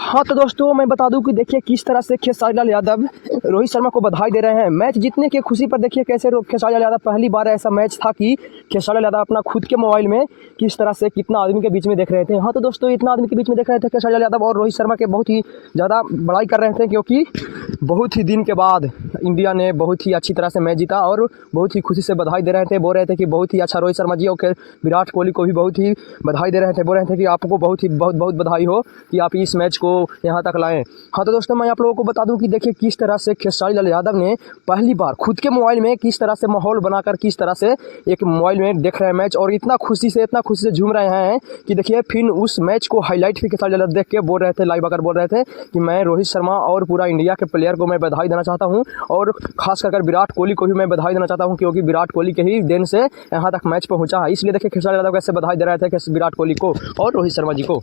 हाँ तो दोस्तों मैं बता दूं कि देखिए किस तरह से खेसारी लाल यादव रोहित शर्मा को बधाई दे रहे हैं मैच जीतने की खुशी पर। देखिए कैसे खेसारी लाल यादव, पहली बार ऐसा मैच था कि खेसारी लाल यादव अपना खुद के मोबाइल में किस तरह से कितना आदमी के बीच में देख रहे थे। हाँ तो दोस्तों इतना आदमी के बीच में देख रहे थे खेसारी लाल यादव और रोहित शर्मा के बहुत ही ज़्यादा बड़ाई कर रहे थे, क्योंकि बहुत ही दिन के बाद इंडिया ने बहुत ही अच्छी तरह से मैच जीता और बहुत ही खुशी से बधाई दे रहे थे। बोल रहे थे कि बहुत ही अच्छा रोहित शर्मा जी और विराट कोहली को भी बहुत ही बधाई दे रहे थे। बोल रहे थे कि आपको बहुत बधाई हो कि आप इस मैच को यहाँ तक लाएं। हाँ तो दोस्तों मैं आप लोगों को बता दूं कि देखिए किस तरह से खेसारी लाल यादव ने पहली बार खुद के मोबाइल में किस तरह से माहौल बनाकर किस तरह से एक मोबाइल में देख रहे हैं मैच, और इतना खुशी से झूम रहे हैं कि देखिए फिर उस मैच को हाईलाइट भी खेसारी लाल यादव देख के बोल रहे थे, लाइव आकर बोल रहे थे कि मैं रोहित शर्मा और पूरा इंडिया के प्लेयर को मैं बधाई देना चाहता हूँ, और खास कर विराट कोहली को भी मैं बधाई देना चाहता हूँ, क्योंकि विराट कोहली के ही देन से यहाँ तक मैच पहुँचा है। इसलिए देखिए खेसारी लाल यादव कैसे बधाई दे रहे थे विराट कोहली को और रोहित शर्मा जी को।